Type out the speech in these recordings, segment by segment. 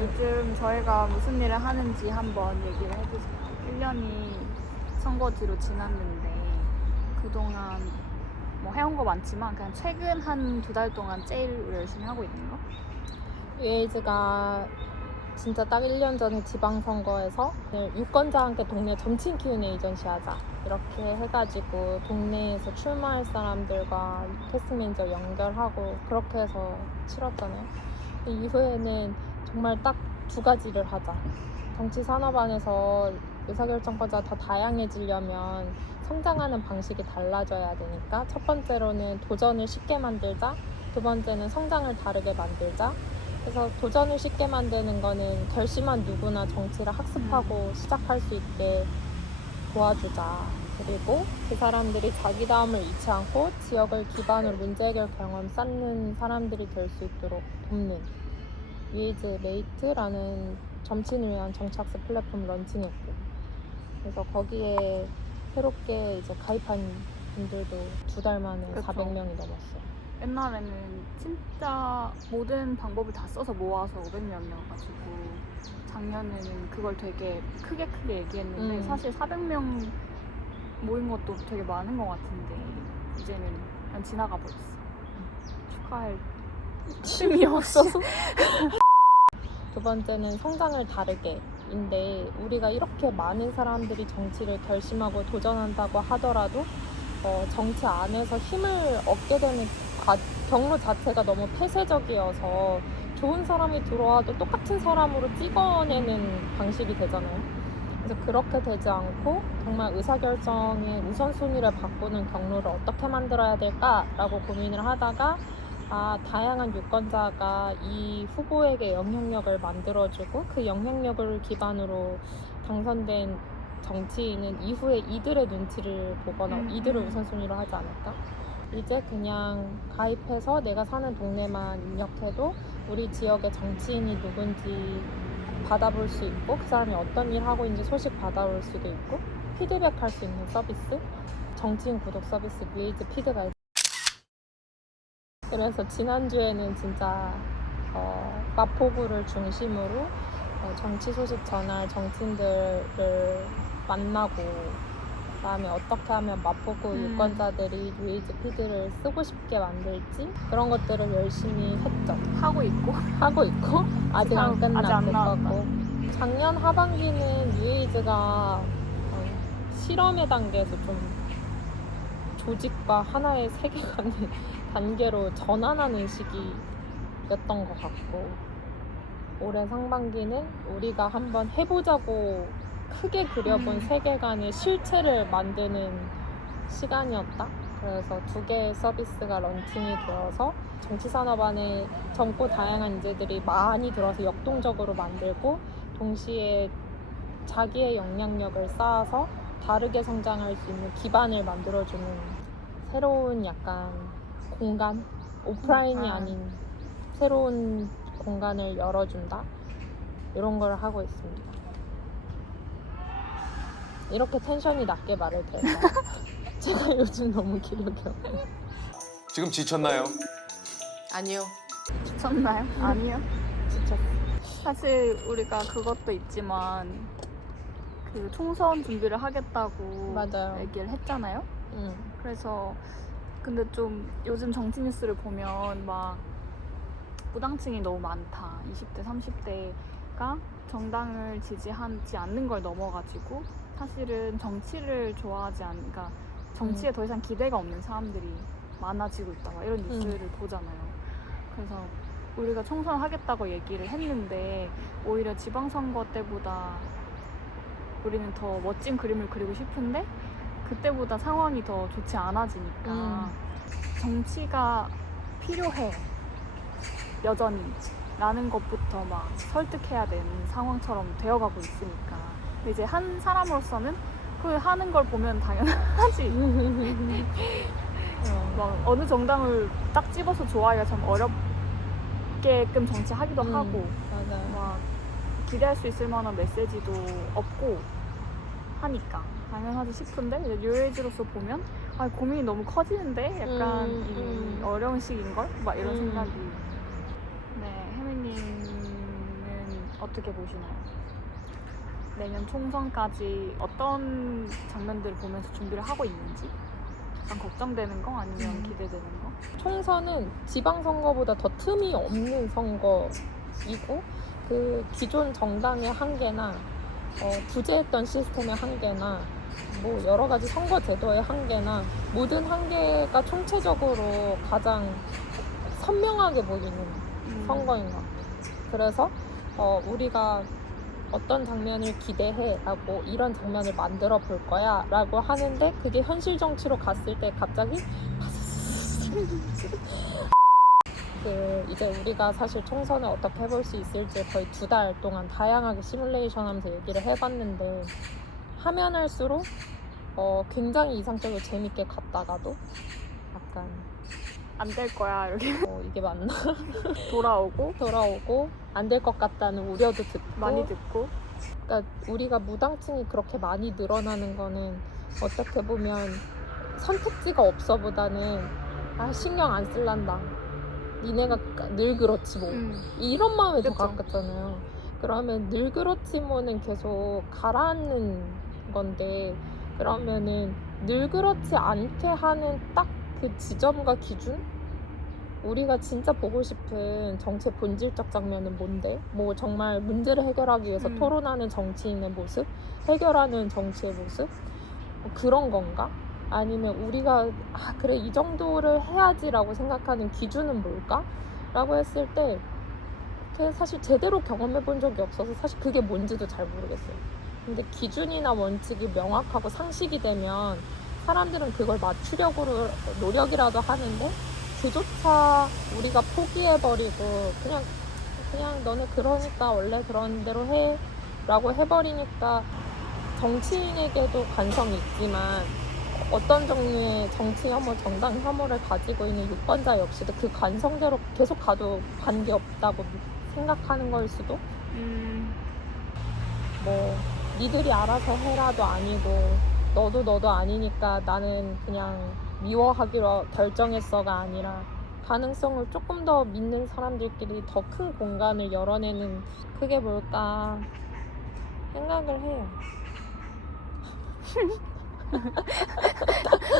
요즘 저희가 무슨 일을 하는지 한번 얘기를 해주세요. 1년이 선거 뒤로 지났는데 그동안 뭐 해온 거 많지만 그냥 최근 한 2달 동안 제일 열심히 하고 있는 거? UAG가 진짜 딱 1년 전에 지방선거에서 유권자와 함께 동네 정치인 키우는 에이전시 하자 이렇게 해가지고 동네에서 출마할 사람들과 캐스팅 매니저 연결하고 그렇게 해서 치렀잖아요. 그 이후에는 정말 딱 2가지를 하자. 정치 산업 안에서 의사결정권자가 더 다양해지려면 성장하는 방식이 달라져야 되니까 첫 번째로는 도전을 쉽게 만들자, 두 번째는 성장을 다르게 만들자. 그래서 도전을 쉽게 만드는 거는 결심한 누구나 정치를 학습하고 시작할 수 있게 도와주자. 그리고 그 사람들이 자기다움을 잃지 않고 지역을 기반으로 문제 해결 경험 쌓는 사람들이 될 수 있도록 돕는 UAG 메이트라는 정치인을 위한 정치학습 플랫폼 런칭했고, 그래서 거기에 새롭게 이제 가입한 분들도 2달 만에 그쵸. 400명이 넘었어요. 옛날에는 진짜 모든 방법을 다 써서 모아서 500명 이어가지고 작년에는 그걸 되게 크게 얘기했는데 사실 400명 모인 것도 되게 많은 것 같은데 이제는 그냥 지나가 버렸어. 축하할 틈이 없어서. 두 번째는 성장을 다르게 인데, 우리가 이렇게 많은 사람들이 정치를 결심하고 도전한다고 하더라도 정치 안에서 힘을 얻게 되는 경로 자체가 너무 폐쇄적이어서 좋은 사람이 들어와도 똑같은 사람으로 찍어내는 방식이 되잖아요. 그래서 그렇게 되지 않고 정말 의사결정의 우선순위를 바꾸는 경로를 어떻게 만들어야 될까라고 고민을 하다가 다양한 유권자가 이 후보에게 영향력을 만들어주고 그 영향력을 기반으로 당선된 정치인은 이후에 이들의 눈치를 보거나 이들을 우선순위로 하지 않을까? 이제 그냥 가입해서 내가 사는 동네만 입력해도 우리 지역의 정치인이 누군지 받아볼 수 있고 그 사람이 어떤 일 하고 있는지 소식 받아올 수도 있고 피드백할 수 있는 서비스, 정치인 구독 서비스 UAG 피드가 있어요. 그래서 지난주에는 진짜 마포구를 중심으로 정치 소식 전할 정치인들을 만나고, 그다음에 어떻게 하면 마포구 유권자들이 UAG 피드를 쓰고 싶게 만들지 그런 것들을 열심히 했죠. 하고 있고 아직 안 아직 끝났을 안 나왔다. 거고. 작년 하반기는 UAG가 실험의 단계에서 좀 조직과 하나의 세계관의 단계로 전환하는 시기였던 것 같고, 올해 상반기는 우리가 한번 해보자고 크게 그려본 세계관의 실체를 만드는 시간이었다. 그래서 2개의 서비스가 런칭이 되어서 정치산업 안에 젊고 다양한 인재들이 많이 들어서 역동적으로 만들고 동시에 자기의 영향력을 쌓아서 다르게 성장할 수 있는 기반을 만들어주는 새로운 약간 공간, 오프라인이 아닌 새로운 공간을 열어준다, 이런 걸 하고 있습니다. 이렇게 텐션이 낮게 말을 될까요? 제가 요즘 너무 기력이 없어요. 지금 지쳤나요? 아니요. 지쳤나요? 아니요. 지쳤어요. 사실 우리가 그것도 있지만 그 총선 준비를 하겠다고 맞아요. 얘기를 했잖아요. 응. 그래서 근데 좀 요즘 정치 뉴스를 보면 막 무당층이 너무 많다. 20대, 30대가 정당을 지지하지 않는 걸 넘어가지고 사실은 정치를 좋아하지 그러니까 정치에 더 이상 기대가 없는 사람들이 많아지고 있다. 막 이런 뉴스를 보잖아요. 그래서 우리가 총선 하겠다고 얘기를 했는데 오히려 지방선거 때보다 우리는 더 멋진 그림을 그리고 싶은데 그때보다 상황이 더 좋지 않아지니까 정치가 필요해 여전히 라는 것부터 막 설득해야 되는 상황처럼 되어가고 있으니까. 근데 이제 한 사람으로서는 그 하는 걸 보면 당연하지. 막 어느 정당을 딱 집어서 좋아하기가 참 어렵게끔 정치하기도 하고 맞아요. 막 기대할 수 있을 만한 메시지도 없고 하니까 당연하지 싶은데 이제 UAG로서 보면 고민이 너무 커지는데 약간 이 어려운 시기인걸? 막 이런 생각이. 네, 혜미님은 어떻게 보시나요? 내년 총선까지 어떤 장면들을 보면서 준비를 하고 있는지 약간 걱정되는 거 아니면 기대되는 거? 총선은 지방선거보다 더 틈이 없는 선거이고 그 기존 정당의 한계나 부재했던 시스템의 한계나 뭐 여러 가지 선거 제도의 한계나 모든 한계가 총체적으로 가장 선명하게 보이는 선거인 것 같아요. 그래서 우리가 어떤 장면을 기대해 라고 이런 장면을 만들어 볼 거야 라고 하는데 그게 현실 정치로 갔을 때 갑자기 이제 우리가 사실 총선을 어떻게 해볼 수 있을지 거의 2달 동안 다양하게 시뮬레이션 하면서 얘기를 해봤는데 하면 할수록 굉장히 이상적으로 재밌게 갔다가도 약간 안 될 거야 이렇게 이게 맞나? 돌아오고 안 될 것 같다는 우려도 듣고 많이 듣고 그러니까 우리가 무당층이 그렇게 많이 늘어나는 거는 어떻게 보면 선택지가 없어보다는 신경 안 쓸란다 니네가 늘 그렇지 뭐 이런 마음이 더 그쵸. 가깝잖아요. 그러면 늘 그렇지 뭐는 계속 가라앉는 건데 그러면은 늘 그렇지 않게 하는 딱 그 지점과 기준? 우리가 진짜 보고 싶은 정치의 본질적 장면은 뭔데? 뭐 정말 문제를 해결하기 위해서 토론하는 정치인의 모습? 해결하는 정치의 모습? 뭐 그런 건가? 아니면 우리가 그래 이 정도를 해야지라고 생각하는 기준은 뭘까? 라고 했을 때 그게 사실 제대로 경험해 본 적이 없어서 사실 그게 뭔지도 잘 모르겠어요. 근데 기준이나 원칙이 명확하고 상식이 되면 사람들은 그걸 맞추려고 노력이라도 하는데 그조차 우리가 포기해버리고 그냥 너네 그러니까 원래 그런 대로 해 라고 해버리니까 정치인에게도 관성이 있지만 어떤 종류의 정치 혐오, 정당 혐오를 가지고 있는 유권자 역시도 그 관성대로 계속 가도 관계없다고 생각하는 걸 수도 뭐 니들이 알아서 해라도 아니고 너도 아니니까 나는 그냥 미워하기로 결정했어가 아니라 가능성을 조금 더 믿는 사람들끼리 더 큰 공간을 열어내는 그게 뭘까 생각을 해요.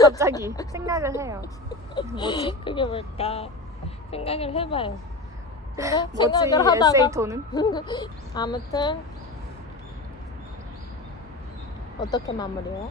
갑자기 생각을 해요. 뭐지? 그게 뭘까 생각을 해봐요. 근데 뭐지? 생각을 하다가 에세이 토는? 아무튼 어떻게 마무리해요?